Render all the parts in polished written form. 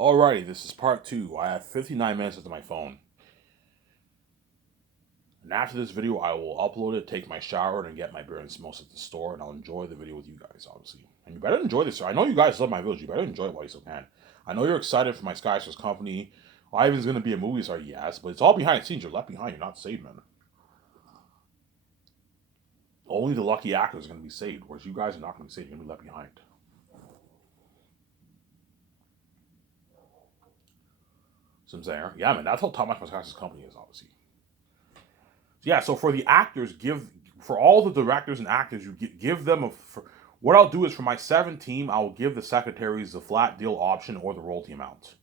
Alrighty, this is part 2. I have 59 minutes into my phone. And after this video, I will upload it, take my shower, and get my beer and smokes at the store, and I'll enjoy the video with you guys, obviously. And you better enjoy this. I know you guys love my videos. You better enjoy it while you still can. I know you're excited for my Skystars company. Ivan's going to be a movie star, yes, but it's all behind the scenes. You're left behind. You're not saved, man. Only the lucky actors are going to be saved, whereas you guys are not going to be saved. You're going to be left behind. So I'm saying, yeah, man, that's how top notch my Skystars company is, obviously. Yeah, so for the actors, for all the directors and actors, you give them what I'll do is for my 7 team, I'll give the secretaries the flat deal option or the royalty amount.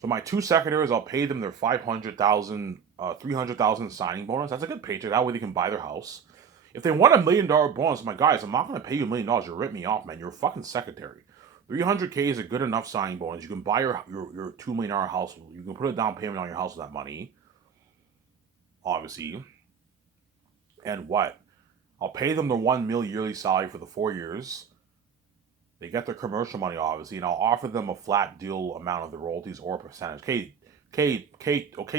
So my 2 secretaries, I'll pay them their 500,000, 300,000 signing bonus. That's a good paycheck. That way they can buy their house. If they want $1 million bonus, my guys, I'm not going to pay you $1 million. You're ripping me off, man. You're a fucking secretary. 300K is a good enough signing bonus. You can buy your $2 million house. You can put a down payment on your house with that money. Obviously. And what? I'll pay them the $1 million yearly salary for the 4 years. They get their commercial money, obviously, and I'll offer them a flat deal amount of the royalties or a percentage. Okay,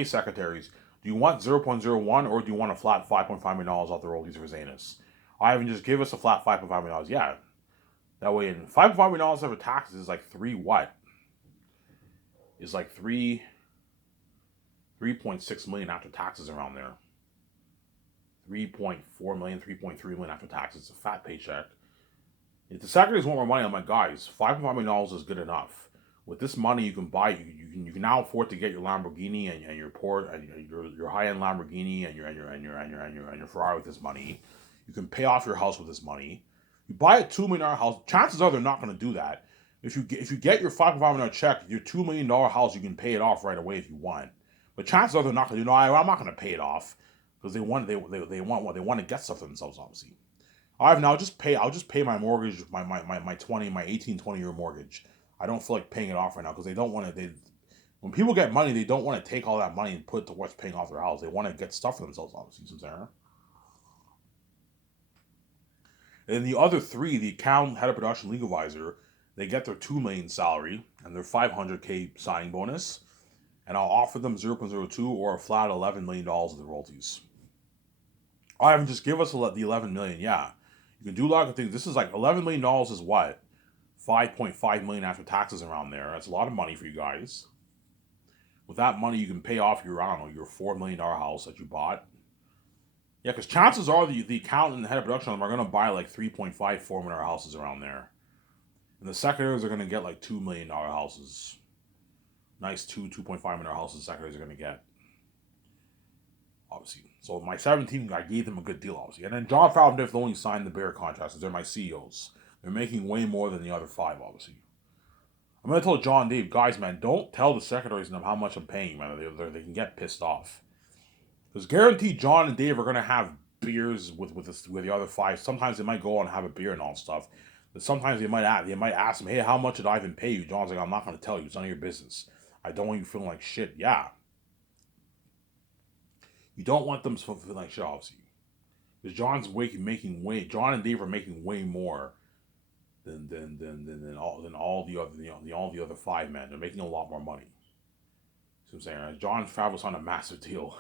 secretaries, do you want 0.01 or do you want a flat $5.5 million off the royalties for Zanus? Ivan, just give us a flat $5.5 million. Yeah. That way, in $5.5 million after taxes is like 3 what? Is like 3.6 million after taxes around there. 3.4 million, 3.3 million after taxes. It's a fat paycheck. If the secretaries want more money, I'm like, guys, $5.5 million is good enough. With this money, you can buy. You can now afford to get your Lamborghini and your your high end Lamborghini and your Ferrari with this money. You can pay off your house with this money. You buy a $2 million house. Chances are they're not going to do that. If you get your $5.5 million check, your $2 million house, you can pay it off right away if you want. But chances are they're not going to. I'm not going to pay it off because they want to get stuff for themselves, obviously. I'll just pay my mortgage, my 18, 20-year mortgage. I don't feel like paying it off right now because they don't want to. When people get money, they don't want to take all that money and put it towards paying off their house. They want to get stuff for themselves, obviously. And the other 3, the accountant, head of production, legal advisor, they get their $2 million salary and their 500K signing bonus, and I'll offer them 0.02 or a flat $11 million of the royalties. Ivan, just give us the $11 million. Yeah. You can do a lot of things. This is like $11 million is what? 5.5 million after taxes around there. That's a lot of money for you guys. With that money, you can pay off your $4 million house that you bought. Yeah, because chances are the accountant and the head of production are going to buy like 3.5, $4 million houses around there. And the secretaries are going to get like $2 million houses. Nice $2.5 million houses the secretaries are going to get. Obviously. So my 17, I gave them a good deal, obviously. And then Jon Favreau and Dave Filoni signed the Bear contracts because they're my CEOs. They're making way more than the other 5, obviously. I'm going to tell John Dave, guys, man, don't tell the secretaries how much I'm paying, man. They can get pissed off. Because guaranteed John and Dave are going to have beers with the other 5. Sometimes they might go on and have a beer and all stuff. But sometimes they might ask them, hey, how much did Ivan pay you? John's like, I'm not going to tell you. It's none of your business. I don't want you feeling like shit. Yeah. You don't want them feeling like shit, obviously. Because John and Dave are making way more than all the other 5 men. They're making a lot more money. See what I'm saying? Jon Favreau's on a massive deal.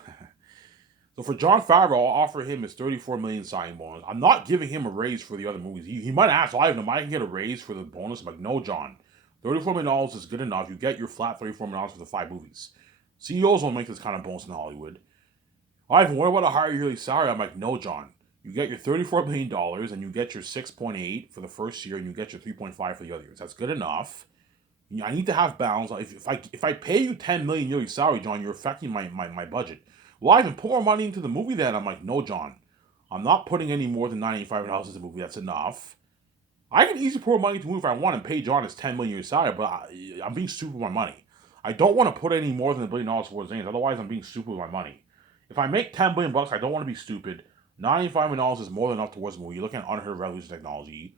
So for Jon Favreau, I'll offer him his $34 million signing bonus. I'm not giving him a raise for the other movies. He might ask, I can get a raise for the bonus. I'm like, no, John. $34 million is good enough. You get your flat $34 million for the 5 movies. CEOs won't make this kind of bonus in Hollywood. Ivan, what about a higher yearly salary? I'm like, no, John. You get your $34 million and you get your 6.8 for the first year and you get your 3.5 for the other years. That's good enough. I need to have balance. If I pay you $10 million yearly salary, John, you're affecting my budget. Well, Ivan, put more money into the movie then. I'm like, no, John. I'm not putting any more than $95 into the movie. That's enough. I can easily pour money into a movie if I want and pay John his $10 million yearly salary, but I'm being stupid with my money. I don't want to put any more than $1 billion towards Zanes. Otherwise, I'm being stupid with my money. If I make $10 billion, I don't want to be stupid. $95 million is more than enough towards the movie. You're looking at unheard of revolution technology.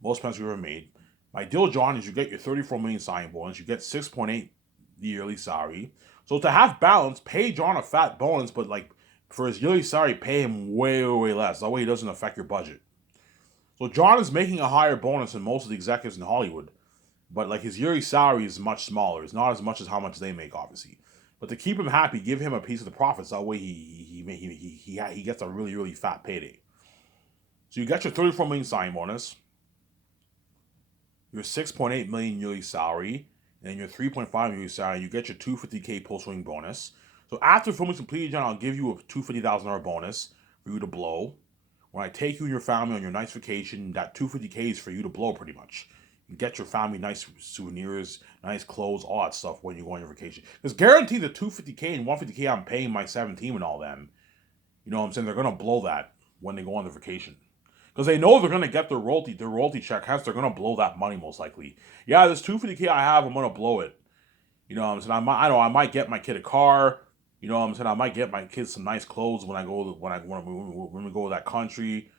Most expensive we've ever made. My deal, John, is you get your $34 million signing bonus. You get 6.8 yearly salary. So to have balance, pay John a fat bonus, but like for his yearly salary, pay him way less. That way he doesn't affect your budget. So John is making a higher bonus than most of the executives in Hollywood. But like his yearly salary is much smaller. It's not as much as how much they make, obviously. But to keep him happy, give him a piece of the profits. That way he gets a really really fat payday. So you get your 34 million signing bonus, your 6.8 million yearly salary, and your 3.5 yearly salary. You get your 250K post ring bonus. So after filming completed, John, I'll give you a $250,000 bonus for you to blow. When I take you and your family on your nice vacation, that 250K is for you to blow pretty much. You get your family nice souvenirs, nice clothes, all that stuff when you go on your vacation. Because guaranteed the 250K and 150K I'm paying my 17 and all them, you know what I'm saying, they're going to blow that when they go on their vacation. Because they know they're going to get their royalty check, hence they're going to blow that money most likely. Yeah, this 250K I have, I'm going to blow it. You know what I'm saying? I might get my kid a car. You know what I'm saying? I might get my kids some nice clothes when we go to that country.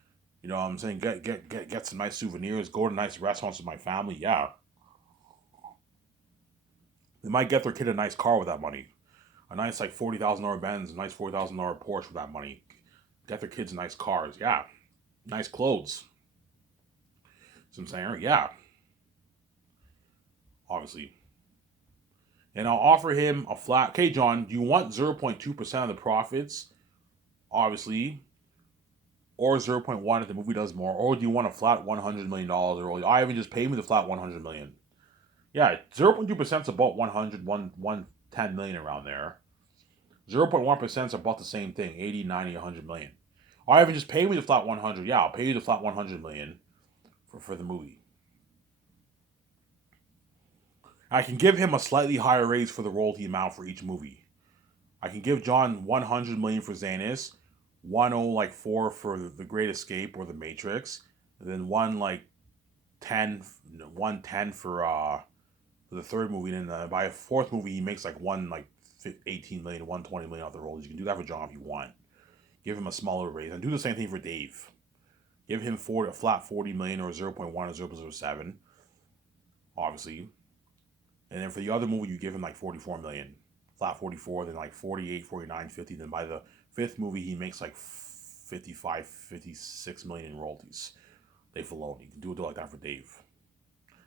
You know what I'm saying? Get some nice souvenirs. Go to nice restaurants with my family. Yeah, they might get their kid a nice car with that money. A nice like $40,000 Benz, a nice $40,000 Porsche with that money. Get their kids nice cars. Yeah, nice clothes. So I'm saying, yeah, obviously. And I'll offer him a flat. Okay, John, do you want 0.2% of the profits? Obviously, or 0.1 if the movie does more, or do you want a flat $100 million early? I even just pay me the flat $100 million. Yeah, 0.2% is about 110 million around there. 0.1% is about the same thing, 80, 90, 100 million. I even just pay me the flat 100. Yeah, I'll pay you the flat 100 million for the movie. I can give him a slightly higher raise for the royalty amount for each movie. I can give John 100 million for Zanus, 104 for the Great Escape or the Matrix, and then 110 for the third movie. And then by a fourth movie, he makes like 18 million, 120 million off the royalties. You can do that for John if you want. Give him a smaller raise, and do the same thing for Dave. Give him a flat 40 million or 0.1 or 0.07, obviously. And then for the other movie, you give him like 44 million. Flat 44, then like 48, 49, 50. Then by the fifth movie, he makes like 55, 56 million in royalties. Dave Filoni. You can do it like that for Dave.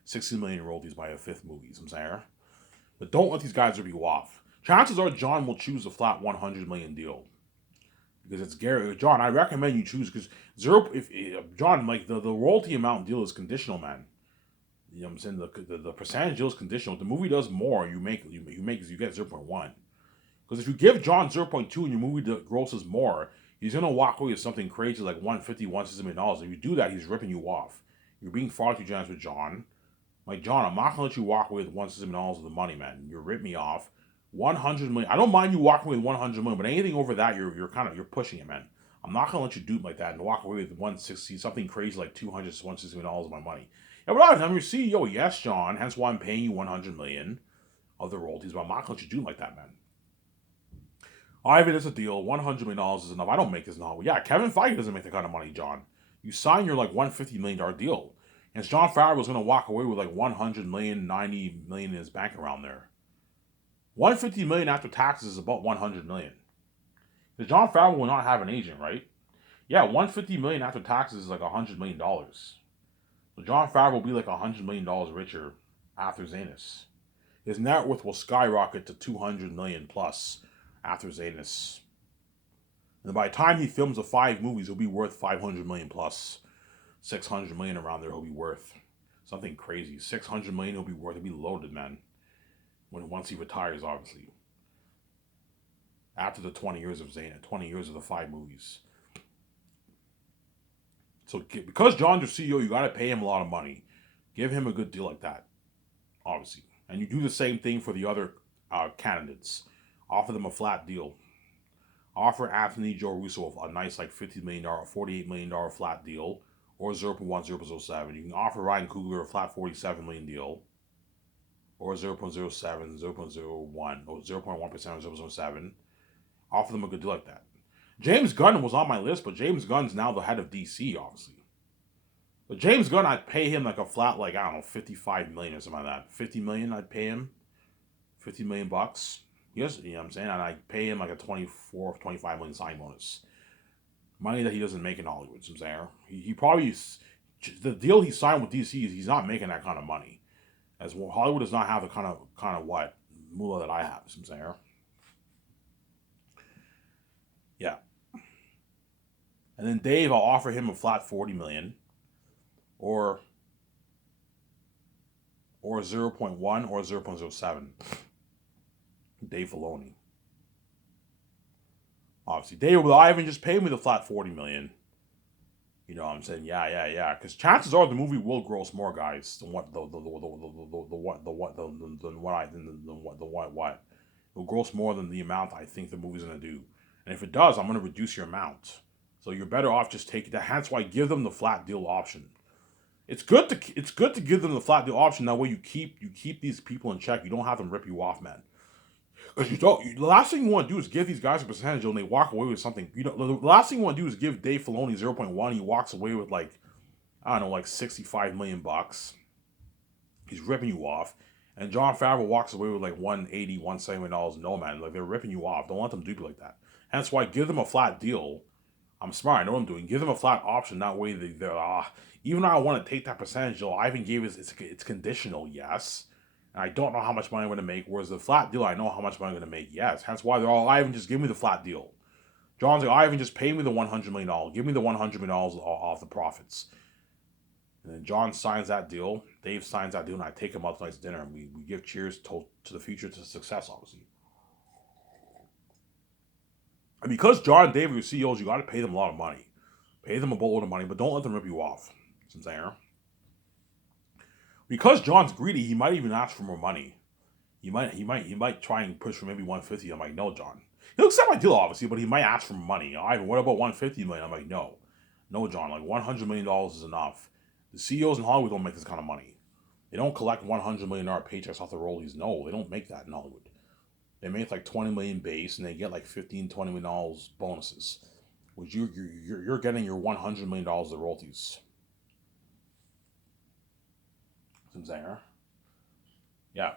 60 million in royalties by a fifth movie, you know what I'm saying? But don't let these guys rip you off. Chances are John will choose a flat 100 million deal. Because it's Gary. John, I recommend you choose because John, like the royalty amount deal is conditional, man. You know what I'm saying? The percentage deal is conditional. If the movie does more, you get 0.1. Because if you give John 0.2 and your movie grosses more, he's gonna walk away with something crazy like 150, 160 million dollars. If you do that, he's ripping you off. You're being far too generous with John. Like John, I'm not gonna let you walk away with 160 million dollars of the money, man. You rip me off. 100 million. I don't mind you walking away with 100 million, but anything over that, you're pushing it, man. I'm not gonna let you do it like that and walk away with 160, something crazy like 200, 160 million dollars of my money. Yeah, but I'm your CEO. Yes, John. Hence why I'm paying you 100 million of the royalties. But I'm not going to let you do it like that, man. Ivan, it's a deal. $100 million is enough. I don't make this now. Yeah, Kevin Feige doesn't make that kind of money, John. You sign your like $150 million deal, and Jon Favreau's going to walk away with like 100 million, 90 million in his bank around there. 150 million after taxes is about 100 million. Because Jon Favreau will not have an agent, right? Yeah, 150 million after taxes is like $100 million. So Jon Favreau will be like $100 million richer after Zanus. His net worth will skyrocket to 200 million plus after Zanus. And by the time he films the 5 movies, he'll be worth 500 million plus. 600 million around there he'll be worth. Something crazy. 600 million he'll be worth. He'll be loaded, man. Once he retires, obviously. After the 20 years of Zanus, 20 years of the 5 movies. So because John's your CEO, you got to pay him a lot of money. Give him a good deal like that, obviously. And you do the same thing for the other candidates. Offer them a flat deal. Offer Anthony Joe Russo a nice like $50 million, $48 million flat deal, or 0.1, 0.07. You can offer Ryan Coogler a flat $47 million deal, or 0.07, 0.01, or 0.1% or 0.07. Offer them a good deal like that. James Gunn was on my list, but James Gunn's now the head of DC, obviously. But James Gunn, I'd pay him like a flat, like, I don't know, 55 million or something like that. 50 million, I'd pay him. 50 million bucks. Yes, you know what I'm saying? And I'd pay him like a 24, 25 million sign bonus. Money that he doesn't make in Hollywood, you know what I'm saying? He probably, the deal he signed with DC is he's not making that kind of money. As well, Hollywood does not have the kind of what moolah that I have. You know what I'm saying? Yeah. And then Dave, I'll offer him a flat 40 million, or 0.1 or 0.07. Dave Filoni. Obviously, Dave will Ivan just pay me the flat 40 million. You know what I'm saying? Yeah. Because chances are the movie will gross more, guys, than what what. It'll gross more than the amount I think the movie's gonna do. And if it does, I'm gonna reduce your amount. So you're better off just taking that. That's why I give them the flat deal option. It's good to give them the flat deal option. That way you keep these people in check. You don't have them rip you off, man. Because the last thing you want to do is give these guys a percentage and they walk away with something. The last thing you want to do is give Dave Filoni 0.1. He walks away with like, I don't know, like $65 million. He's ripping you off. And Jon Favreau walks away with like $180, $170. No, man, like they're ripping you off. Don't let them do it like that. Hence why give them a flat deal. I'm smart. I know what I'm doing. Give them a flat option. That way they're even though I want to take that percentage, though, Ivan gave it's conditional, yes. And I don't know how much money I'm going to make. Whereas the flat deal, I know how much money I'm going to make, yes. Hence why they're all, Ivan, just give me the flat deal. John's like, Ivan, just pay me the $100 million. Give me the $100 million off the profits. And then John signs that deal. Dave signs that deal, and I take him out to nice dinner, and we give cheers to the future, to success, obviously. And because John and Dave are your CEOs, you got to pay them a lot of money. Pay them a boatload of money, but don't let them rip you off. Since there, because John's greedy, he might even ask for more money. He might try and push for maybe 150. I'm like, no, John. He'll accept my deal, obviously, but he might ask for more money. Ivan, what about 150 million? I'm like, no, John. Like $100 million is enough. The CEOs in Hollywood don't make this kind of money. They don't collect $100 million paychecks off the rollies. No, they don't make that in Hollywood. They make like 20 million base, and they get like $15, $20 million bonuses, which you're getting your $100 million of royalties. There. Yeah.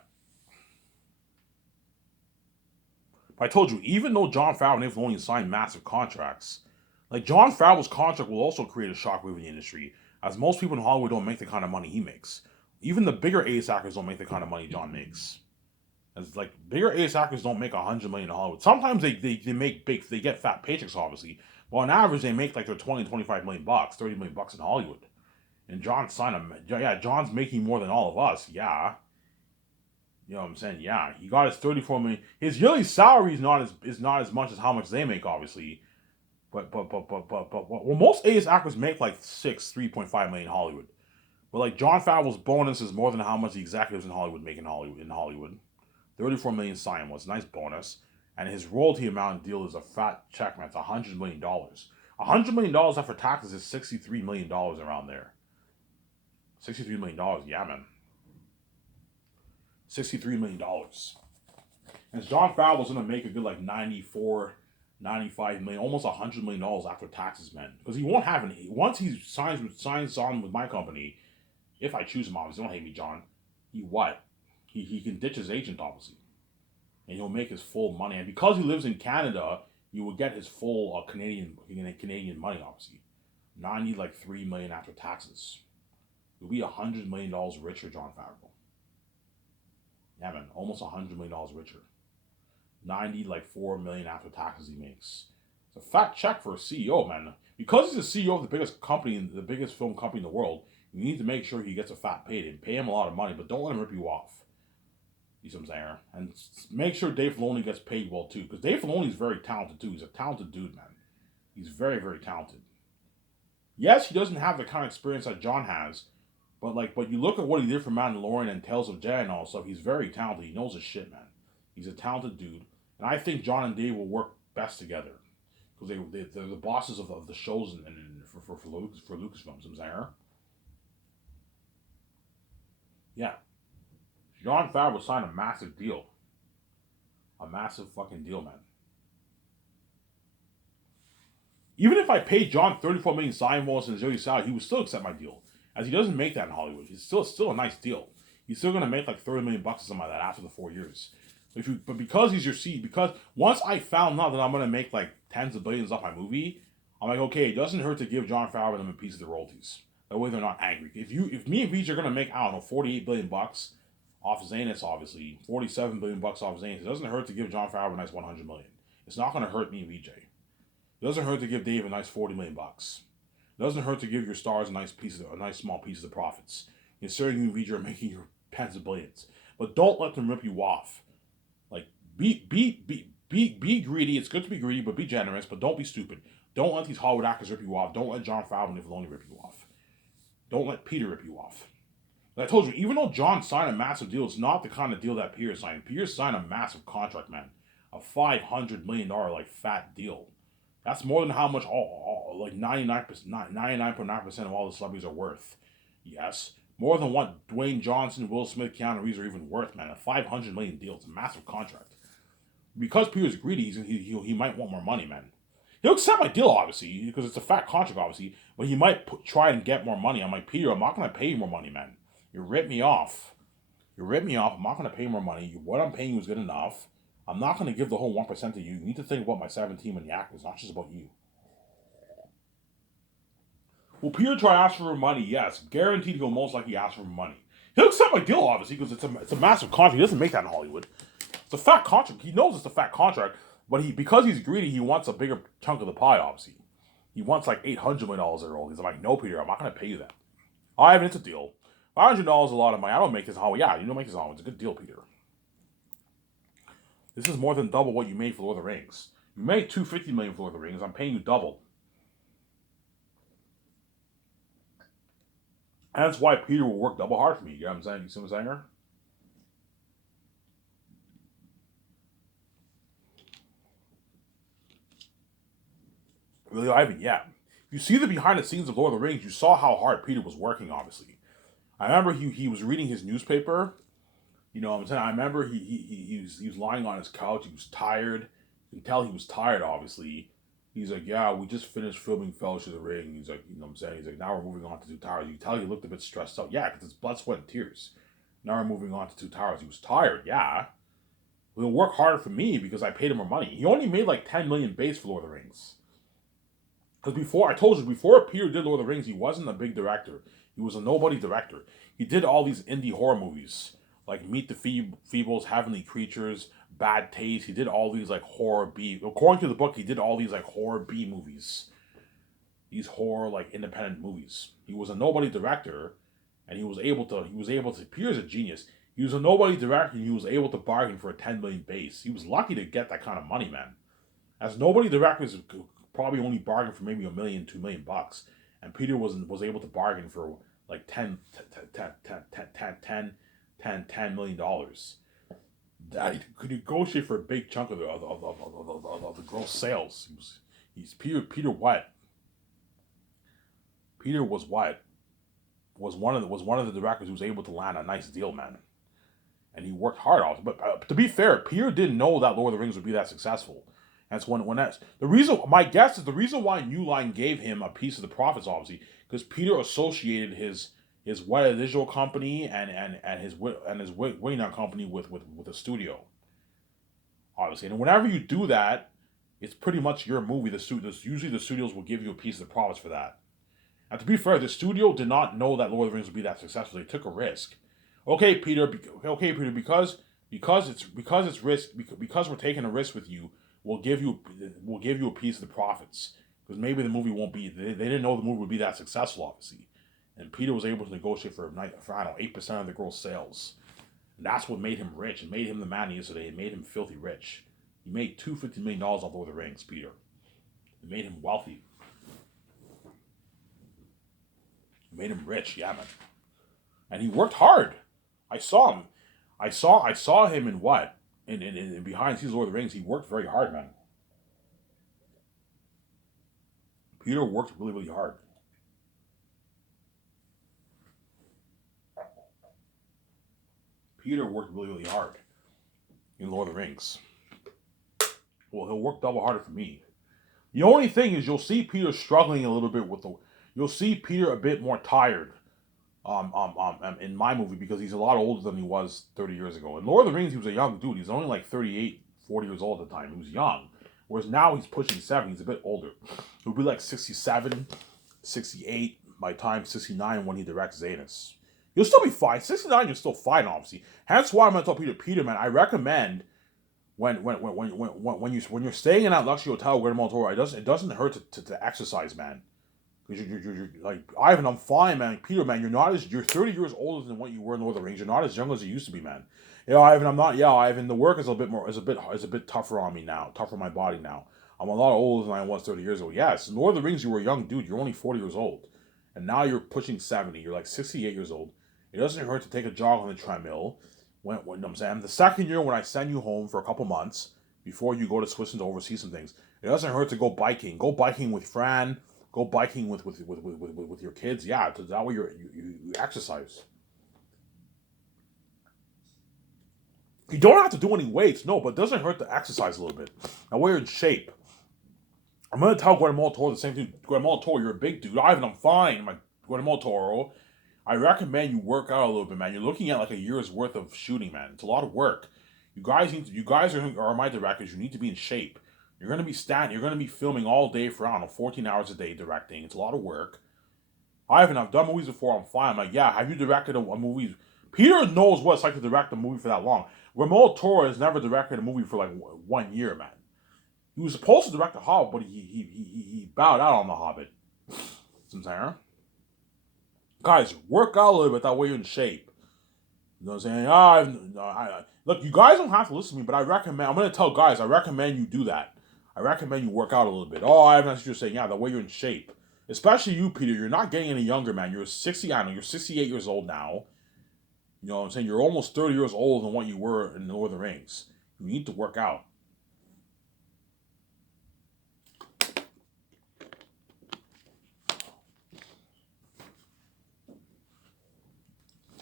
But I told you, even though Jon Favreau and Dave Filoni signed massive contracts, like Jon Favreau's contract will also create a shockwave in the industry, as most people in Hollywood don't make the kind of money he makes. Even the bigger ace actors don't make the kind of money John makes. It's like bigger ace actors don't make $100 million in Hollywood. Sometimes they get fat paychecks, obviously. But on average, they make like their 20, 25 million bucks, 30 million bucks in Hollywood. And John's making more than all of us, yeah. You know what I'm saying? Yeah, he got his 34 million. His yearly salary is not as much as how much they make, obviously. But well, most A's actors make like 3.5 million in Hollywood. But like Jon Favreau's bonus is more than how much the executives in Hollywood make in Hollywood. 34 million sign was a nice bonus, and his royalty amount deal is a fat check, man. It's $100 million. $100 million after taxes is $63 million around there. $63 million, yeah, man. $63 million. And Jon Favreau's gonna make a good like 94, 95 million, almost $100 million after taxes, man. Because he won't have any. Once he signs on with my company, if I choose him, obviously, don't hate me, John. He can ditch his agent, obviously, and he'll make his full money. And because he lives in Canada, you will get his full Canadian money, obviously. $93 million after taxes. You'll be $100 million richer, Jon Favreau. Yeah, man, almost $100 million richer. 4 million after taxes he makes. It's a fat check for a CEO, man. Because he's the CEO of the biggest company, the biggest film company in the world, you need to make sure he gets a fat payday and pay him a lot of money, but don't let him rip you off. You see what I'm saying? And make sure Dave Filoni gets paid well too, because Dave Filoni is very talented too. He's a talented dude, man. He's very, very talented. Yes, he doesn't have the kind of experience that John has, but you look at what he did for Mandalorian and Tales of Jedi and all stuff. He's very talented. He knows his shit, man. He's a talented dude, and I think John and Dave will work best together because they're the bosses of the shows and for Lucasfilms. I'm saying, yeah. Jon Favreau signed a massive deal, a massive fucking deal, man. Even if I paid John 34 million sign bonus and his salary, he would still accept my deal, as he doesn't make that in Hollywood. It's still a nice deal. He's still gonna make like 30 million bucks or something like that after the 4 years. But because he's your seed, because once I found out that I'm gonna make like tens of billions off my movie, I'm like, okay, it doesn't hurt to give Jon Favreau them a piece of the royalties. That way they're not angry. If me and Beach are gonna make, I don't know, 48 billion bucks, off Zanus, obviously. 47 billion bucks off Zanus. It doesn't hurt to give Jon Favreau a nice 100 million. It's not going to hurt me, VJ. It doesn't hurt to give Dave a nice 40 million bucks. It doesn't hurt to give your stars a nice small piece of the profits. Considering you and VJ are making your tens of billions. But don't let them rip you off. Like, be greedy. It's good to be greedy, but be generous. But don't be stupid. Don't let these Hollywood actors rip you off. Don't let Jon Favreau and Dave Filoni rip you off. Don't let Peter rip you off. Like I told you, even though John signed a massive deal, it's not the kind of deal that Peter signed. Peter signed a massive contract, man. A $500 million, like, fat deal. That's more than how much like 99.9% of all the celebrities are worth. Yes. More than what Dwayne Johnson, Will Smith, Keanu Reeves are even worth, man. A $500 million deal. It's a massive contract. Because Peter's greedy, he might want more money, man. He'll accept my deal, obviously, because it's a fat contract, obviously. But he might try and get more money. I'm like, Peter, I'm not going to pay you more money, man. You ripped me off. I'm not going to pay more money. What I'm paying you is good enough. I'm not going to give the whole 1% to you. You need to think about my 17 and the actors, not just about you. Will Peter try to ask for money? Yes. Guaranteed he'll most likely ask for money. He'll accept my deal, obviously, because it's a massive contract. He doesn't make that in Hollywood. It's a fat contract. He knows it's a fat contract, but because he's greedy, he wants a bigger chunk of the pie, obviously. He wants like $800 million a role. He's like, no, Peter, I'm not going to pay you that. Ivan, it's a deal. $500 is a lot of money. I don't make this in Hollywood. Yeah, you don't make this in Hollywood. It's a good deal, Peter. This is more than double what you made for Lord of the Rings. You made $250 million for Lord of the Rings. I'm paying you double. And that's why Peter will work double hard for me. You know what I'm saying? You see what I'm saying? Really, Ivan, yeah. You see the behind the scenes of Lord of the Rings, you saw how hard Peter was working, obviously. I remember he was reading his newspaper. You know what I'm saying? I remember he was lying on his couch. He was tired. You can tell he was tired, obviously. He's like, yeah, we just finished filming Fellowship of the Ring. He's like, you know what I'm saying? He's like, now we're moving on to Two Towers. You can tell he looked a bit stressed out. Yeah, because it's blood, sweat, and tears. Now we're moving on to Two Towers. He was tired, yeah. He'll work harder for me because I paid him more money. He only made like 10 million base for Lord of the Rings. Because before Peter did Lord of the Rings, he wasn't a big director. He was a nobody director. He did all these indie horror movies, like Meet the Feebles, Heavenly Creatures, Bad Taste. He did all these like horror B. According to the book, he did all these like horror B movies. These horror like independent movies. He was a nobody director, and he was able to. Peter's a genius. He was a nobody director, and he was able to bargain for a 10 million base. He was lucky to get that kind of money, man. As nobody directors probably only bargained for maybe $1 million, $2 million bucks, and Peter was able to bargain for like $10 million. That he could negotiate for a big chunk of the gross sales. He's Peter what? Peter was what? Was one of the directors who was able to land a nice deal, man. And he worked hard on it. But to be fair, Peter didn't know that Lord of the Rings would be that successful. That's when that's the reason. My guess is the reason why New Line gave him a piece of the profits, obviously, because Peter associated his Weta Digital company and his Wayne company with a studio, obviously. And whenever you do that, it's pretty much your movie. Usually the studios will give you a piece of the profits for that. And to be fair, the studio did not know that Lord of the Rings would be that successful. They took a risk. Okay, Peter. Because it's risk. Because we're taking a risk with you. We'll give you a piece of the profits because maybe the movie won't be. They didn't know the movie would be that successful, obviously, and Peter was able to negotiate for I don't know 8% of the gross sales, and that's what made him rich. It made him the man he is today. It made him filthy rich. He made $250 million off Lord of the Rings, Peter. It made him wealthy. It made him rich, yeah, man. And he worked hard. I saw him. I saw him in what? In behind the scenes Lord of the Rings, he worked very hard, man. Peter worked really, really hard. Peter worked really, really hard in Lord of the Rings. Well, he'll work double harder for me. The only thing is you'll see Peter struggling a little bit you'll see Peter a bit more tired in my movie because he's a lot older than he was 30 years ago. In Lord of the Rings, he was a young dude. He's only like 38, 40 years old at the time. He was young. Whereas now he's pushing 70. He's a bit older. He'll be like 67, 68 by time 69 when he directs Zanus. You'll still be fine. 69, you're still fine, obviously. Hence why I'm gonna tell Peter, man, I recommend when you're staying in that luxury hotel, Guatemala Toro, it doesn't hurt to exercise, man. Because you're like Ivan, I'm fine, man. Peter, man, you're 30 years older than what you were in Northern Range. You're not as young as you used to be, man. Yeah, Ivan, I'm not. Yeah, Ivan, the work is a bit tougher on me now, tougher on my body now. I'm a lot older than I was 30 years ago. Yes, Northern Rings, you were a young dude. You're only 40 years old, and now you're pushing 70. You're like 68 years old. It doesn't hurt to take a jog on the treadmill. When I'm saying the second year when I send you home for a couple months before you go to Switzerland to oversee some things, it doesn't hurt to go biking. Go biking with Fran. Go biking with your kids. Yeah, that way you exercise. You don't have to do any weights, no, but it doesn't hurt to exercise a little bit. That way you're in shape. I'm gonna tell Guatemala Toro the same thing. Guatemala Toro, you're a big dude. Ivan, I'm fine. I'm like, Guatemala Toro, I recommend you work out a little bit, man. You're looking at like a year's worth of shooting, man. It's a lot of work. You guys are my directors. You need to be in shape. You're gonna be You're gonna be filming all day for I don't know 14 hours a day directing. It's a lot of work. I've done movies before. I'm fine. I'm like, yeah. Have you directed a movie? Peter knows what it's like to direct a movie for that long. Ramon Toro has never directed a movie for like 1 year, man. He was supposed to direct The Hobbit, but he bowed out on The Hobbit. Sometimes, guys, work out a little bit. That way you're in shape. You know what I'm saying? Look, you guys don't have to listen to me, but I'm going to tell guys, I recommend you do that. I recommend you work out a little bit. Oh, I haven't just saying, yeah, the way you're in shape. Especially you, Peter. You're not getting any younger, man. You're 68 years old now. You know what I'm saying? You're almost 30 years older than what you were in Lord of the Rings. You need to work out.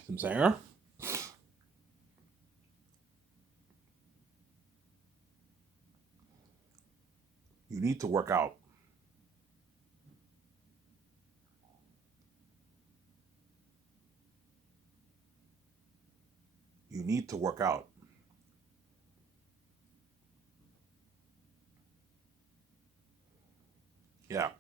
I'm saying? You need to work out. You need to work out. Yeah.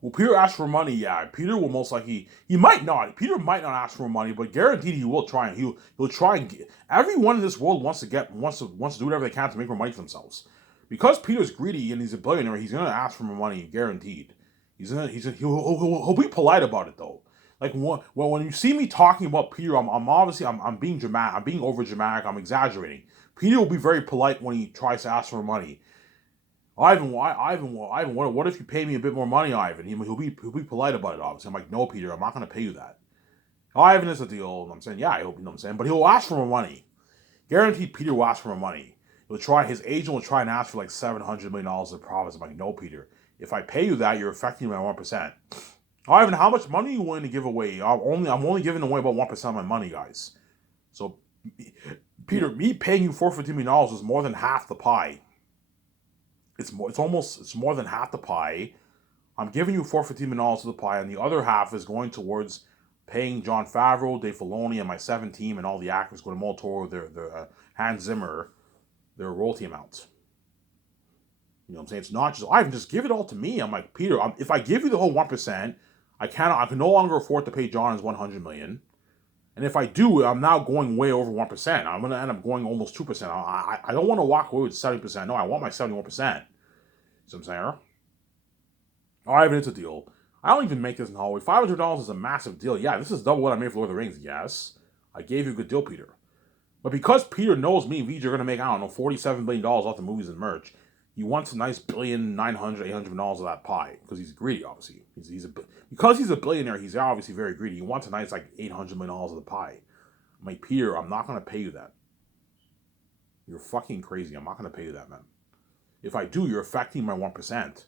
Will Peter ask for money? Yeah. Peter will most likely. He might not. Peter might not ask for money, but guaranteed he will try. And he'll try and get. Everyone in this world wants to do whatever they can to make more money for themselves. Because Peter's greedy and he's a billionaire, he's gonna ask for more money, guaranteed. He'll be polite about it though. Like when you see me talking about Peter, I'm obviously I'm being dramatic. I'm being over dramatic. I'm exaggerating. Peter will be very polite when he tries to ask for money. Ivan, what if you pay me a bit more money, Ivan? He'll be polite about it, obviously. I'm like, no, Peter, I'm not going to pay you that. Ivan is a deal. And I'm saying, yeah, I hope you know what I'm saying. But he'll ask for more money. Guaranteed Peter will ask for more money. His agent will try and ask for like $700 million of profits. I'm like, no, Peter. If I pay you that, you're affecting my 1%. Ivan, how much money are you willing to give away? I'm only giving away about 1% of my money, guys. So, Peter, me paying you $450 million is more than half the pie. It's more than half the pie. I'm giving you $450 million of the pie, and the other half is going towards paying Jon Favreau, Dave Filoni, and my 7 team and all the actors, Guillermo del Toro, their Hans Zimmer, their royalty amounts. You know what I'm saying? It's not just I can just give it all to me. I'm like, Peter, if I give you the whole 1%, I can no longer afford to pay John his $100 million. And if I do, I'm now going way over 1%. I'm going to end up going almost 2%. I don't want to walk away with 70%. No, I want my 71%. You know what I'm saying? Ivan, it's a deal. I don't even make this in Hollywood. $500 is a massive deal. Yeah, this is double what I made for Lord of the Rings. Yes. I gave you a good deal, Peter. But because Peter knows me and VJ are going to make, I don't know, $47 billion off the movies and merch, he wants a nice $1,900,000,800 of that pie. Because he's greedy, obviously. Because he's a billionaire, he's obviously very greedy. He wants a nice, like, $800 million of the pie. I'm like, Peter, I'm not going to pay you that. You're fucking crazy. I'm not going to pay you that, man. If I do, you're affecting my 1%.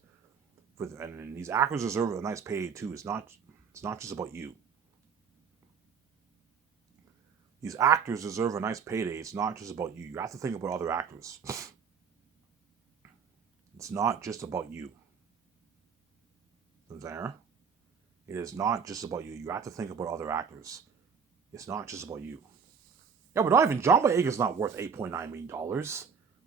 And these actors deserve a nice payday, too. It's not just about you. These actors deserve a nice payday. It's not just about you. You have to think about other actors. It's not just about you. There. It is not just about you. You have to think about other actors. It's not just about you. Yeah, but Ivan, John Boyega's not worth $8.9 million.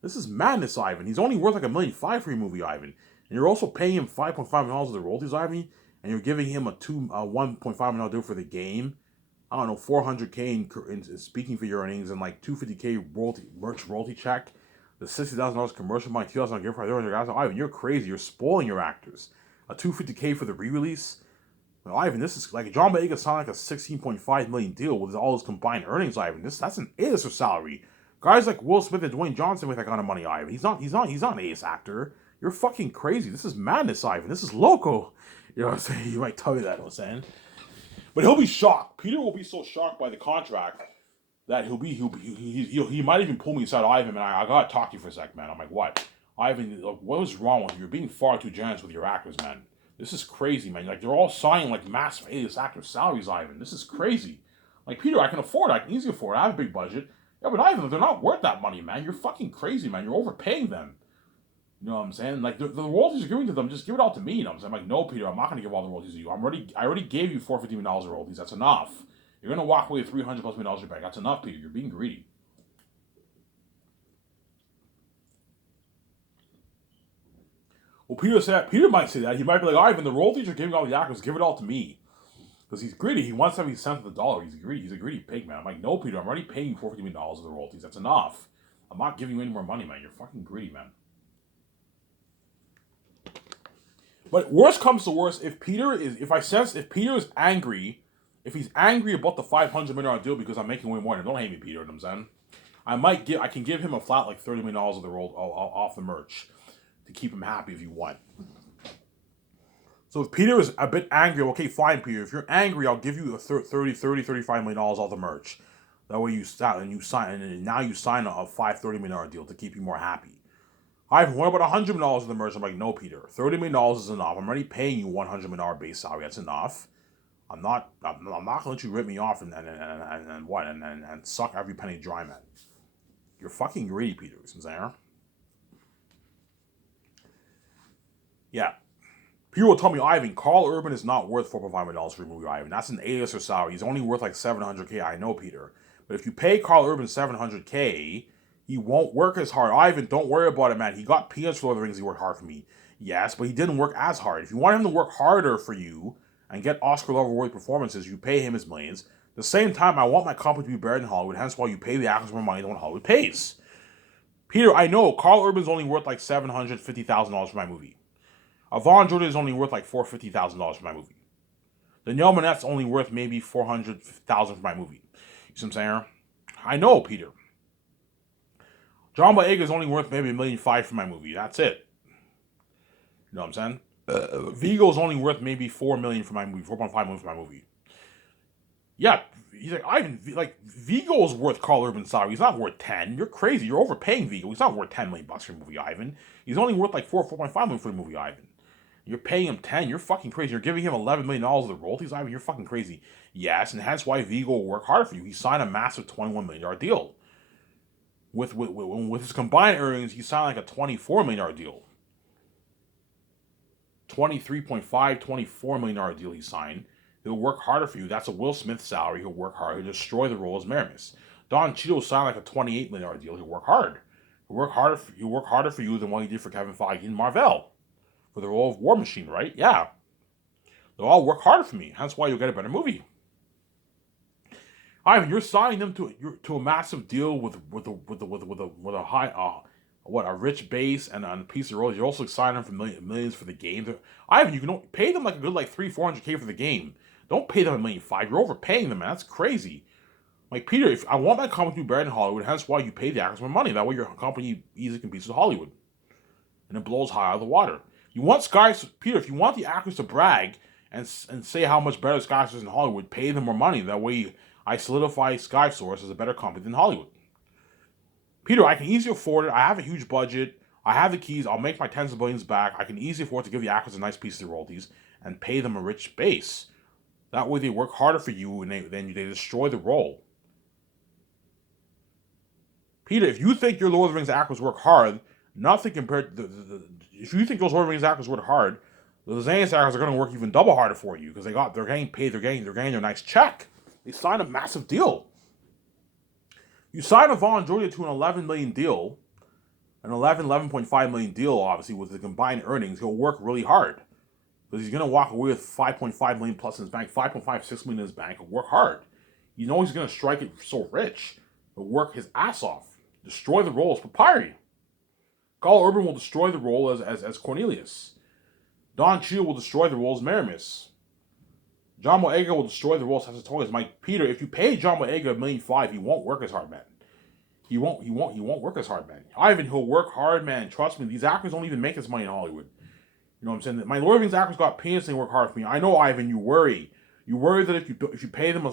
This is madness, Ivan. He's only worth like $1.5 million for your movie, Ivan. And you're also paying him $5.5 million of the royalties, Ivan. and you're giving him a 1.5 million deal for the game, I don't know, 400K in speaking for your earnings and like 250K merch royalty check, the $60,000 commercial money, $2,000 gift card, $300 guys. Ivan, you're crazy. You're spoiling your actors. A 250K for the re-release. Well, Ivan, this is like John Boyega signed like a 16.5 million deal with all his combined earnings. Ivan, that's an A-lister salary. Guys like Will Smith and Dwayne Johnson make that kind of money. Ivan, he's not an A-list actor. You're fucking crazy. This is madness, Ivan. This is loco. You know what I'm saying? You might tell me that. You know what I'm saying? But he'll be shocked. Peter will be so shocked by the contract that he might even pull me aside. Ivan, man, I gotta talk to you for a sec, man. I'm like, what? Ivan, what was wrong with you? You're being far too generous with your actors, man. This is crazy, man. Like, they're all signing like massive A-list actor salaries, Ivan. This is crazy. Like, Peter, I can afford it. I can easily afford it. I have a big budget. Yeah, but Ivan, they're not worth that money, man. You're fucking crazy, man. You're overpaying them. You know what I'm saying? Like, the royalties you're giving to them, just give it all to me. You know what I'm saying? I'm like, no, Peter, I'm not going to give all the royalties to you. I already gave you $450 million of royalties. That's enough. You're going to walk away with $300+ million in your bank. That's enough, Peter. You're being greedy. Well, Peter might say that. He might be like, Ivan, the royalties you're giving all the actors, give it all to me. Because he's greedy. He wants every cent of the dollar. He's greedy. He's a greedy pig, man. I'm like, no, Peter, I'm already paying you $450 million of the royalties. That's enough. I'm not giving you any more money, man. You're fucking greedy, man. But worst comes to worst, if Peter is angry, if he's angry about the $500 million deal because I'm making way more, and don't hate me, Peter, you know what I'm saying? I can give him a flat like $30 million of the roll off the merch to keep him happy if you want. So if Peter is a bit angry, okay, fine, Peter. If you're angry, I'll give you a $35 million off the merch. That way you sign a $30 million deal to keep you more happy. Ivan, what about $100 million of the merch? I'm like, no, Peter. $30 million is enough. I'm already paying you $100 million base salary. That's enough. I'm not gonna let you rip me off and suck every penny dry, man. You're fucking greedy, Peter. You know what I'm saying? Yeah. People will tell me, Ivan, Karl Urban is not worth $4.5 million for a movie, Ivan. That's an A-lister salary. He's only worth like $700K. I know, Peter. But if you pay Karl Urban $700K, he won't work as hard. Ivan, don't worry about it, man. He got peanuts for Lord of the Rings. He worked hard for me. Yes, but he didn't work as hard. If you want him to work harder for you and get Oscar-level worthy performances, you pay him his millions. At the same time, I want my company to be better than Hollywood, hence why you pay the actors more money than what Hollywood pays. Peter, I know Karl Urban's only worth like $750,000 for my movie. Yvonne Jordan is only worth like $450,000 for my movie. Danielle Manette's only worth maybe $400,000 for my movie. You see what I'm saying? I know, Peter. John Boyega is only worth maybe $1.5 million for my movie. That's it. You know what I'm saying? Viggo's only worth maybe $4 million for my movie, $4.5 million for my movie. Yeah, he's like, Ivan, like, Viggo's worth Karl Urban's salary. He's not worth 10. You're crazy. You're overpaying Viggo. He's not worth $10 million for a movie, Ivan. He's only worth like $4.5 million for the movie, Ivan. You're paying him 10. You're fucking crazy. You're giving him $11 million of the royalties, Ivan. You're fucking crazy. Yes, and that's why Viggo will work hard for you. He signed a massive $21 million deal. With his combined earnings, he signed like a $24 million deal. $23.5, $24 million deal he signed. He'll work harder for you. That's a Will Smith salary. He'll work hard. He'll destroy the role as Maramis. Don Cheadle signed like a $28 million deal. He'll work hard. He'll work harder for you than what he did for Kevin Feige and Marvel. For the role of War Machine, right? Yeah. They'll all work harder for me. Hence why you'll get a better movie. Ivan, you're signing them to a massive deal with a high a rich base and a piece of roles. You're also signing them for millions for the game. Ivan, you can pay them like a good like $300-400K for the game. Don't pay them $1.5 million. You're overpaying them, man. That's crazy. Like, Peter, if I want my company to be better than Hollywood, hence why you pay the actors more money. That way your company easily competes with Hollywood. And it blows high out of the water. You want Peter, if you want the actors to brag and say how much better Sky Source is in Hollywood, pay them more money. That way I solidify Sky Source as a better company than Hollywood. Peter, I can easily afford it. I have a huge budget. I have the keys. I'll make my tens of billions back. I can easily afford to give the actors a nice piece of the royalties and pay them a rich base. That way they work harder for you and they destroy the role. Peter, if you think your Lord of the Rings actors work hard, nothing compared to if you think those Lord of the Rings actors work hard, the Xanax actors are going to work even double harder for you because they're getting paid, they're getting their nice check. They signed a massive deal. You sign Yvonne Jordan to an $11 million deal, an $11.5 million deal, obviously, with the combined earnings. He'll work really hard. Because he's gonna walk away with 5.5 million plus in his bank, 5.56 million in his bank, and work hard. You know he's gonna strike it so rich, but work his ass off, destroy the role as Papyri. Carl Urban will destroy the role as Cornelius. Don Cheadle will destroy the role as Maramis. John Boyega will destroy the role as Saxatonis. Mike Peter, if you pay John Boyega $1.5 million, he won't work as hard, man. He won't work as hard, man. Ivan, he'll work hard, man. Trust me, these actors don't even make this money in Hollywood. You know what I'm saying? My Lord of the Rings actors got paid and they work hard for me. I know, Ivan, you worry. You worry that if you pay them a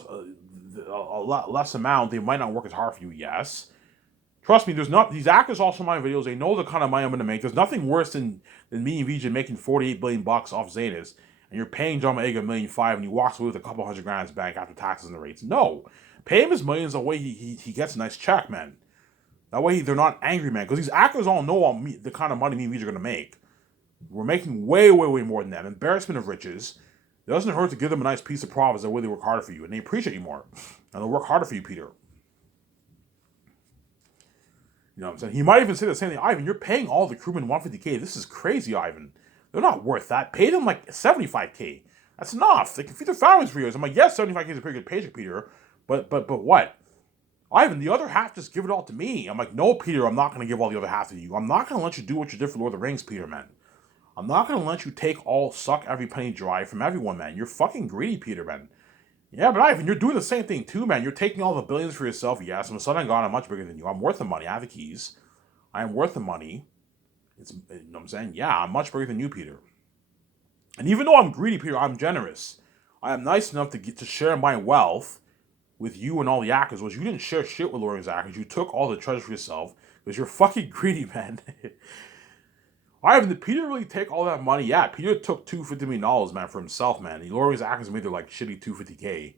lot less amount, they might not work as hard for you. Yes. Trust me, these actors also in my videos, they know the kind of money I'm going to make. There's nothing worse than me and VJ making $48 billion off Zetas, and you're paying John Boyega $1.5 million, and he walks away with a couple $100,000 in his bank after taxes and the rates. No. Pay him his millions the way he gets a nice check, man. That way they're not angry, man. Because these actors all know the kind of money me and VJ are going to make. We're making way, way, way more than them. Embarrassment of riches. It doesn't hurt to give them a nice piece of profits the way they work harder for you. And they appreciate you more. And they'll work harder for you, Peter. You know what I'm saying? He might even say the same thing. Ivan, you're paying all the crewmen $150K. This is crazy, Ivan. They're not worth that. Pay them like $75K. That's enough. They can feed their families for years. I'm like, yes, $75K is a pretty good paycheck, Peter. But what? Ivan, the other half, just give it all to me. I'm like, no, Peter, I'm not going to give all the other half to you. I'm not going to let you do what you did for Lord of the Rings, Peter, man. I'm not going to let you suck every penny dry from everyone, man. You're fucking greedy, Peter, man. Yeah, but Ivan, you're doing the same thing too, man. You're taking all the billions for yourself. Yes, I'm a son of God. I'm much bigger than you. I'm worth the money. I have the keys. I am worth the money. You know what I'm saying? Yeah, I'm much bigger than you, Peter. And even though I'm greedy, Peter, I'm generous. I am nice enough to share my wealth with you and all the actors. Was you didn't share shit with Lawrence actors. You took all the treasure for yourself because you're fucking greedy, man. Ivan, did Peter really take all that money? Yeah, Peter took $250 million, man, for himself, man. The Lawrence actors made their like shitty $250K.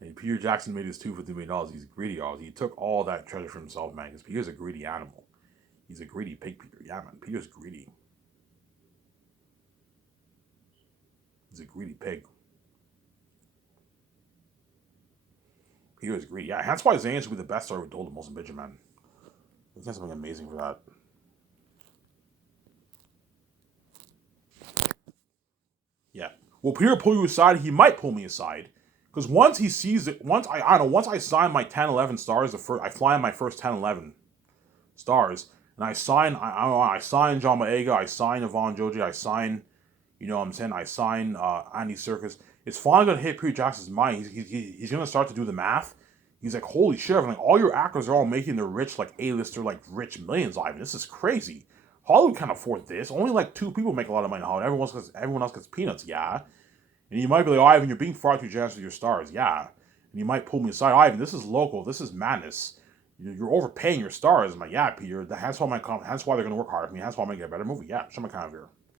And Peter Jackson made his $250 million. He's greedy. He took all that treasure for himself, man, because Peter's a greedy animal. He's a greedy pig, Peter. Yeah, man, Peter's greedy. He's a greedy pig. Peter's greedy. Yeah, that's why Zayn should be the best star with Doldum most in Bitchin', man. He's got something amazing for that. Yeah. Will Peter pull you aside? He might pull me aside. Because once he sees it, once I sign my 10, 11 stars, I fly on my first 10, 11 stars, and I sign John Boyega, I sign Yvonne Joji, I sign, you know what I'm saying, I sign Andy Serkis. It's finally going to hit Peter Jackson's mind. He's going to start to do the math. He's like, holy shit, I'm like, all your actors are all making their rich, like A-lister, like rich millions, Ivan. This is crazy. Hollywood can't afford this. Only like 2 people make a lot of money in Hollywood. Everyone else gets peanuts, yeah. And you might be like, oh, Ivan, you're being far too generous with your stars. Yeah. And you might pull me aside. Ivan, this is local. This is madness. You're overpaying your stars. I'm like, yeah, Peter. That's why they're going to work hard for me. That's why I'm going to get a better movie. Yeah, show my kind of here.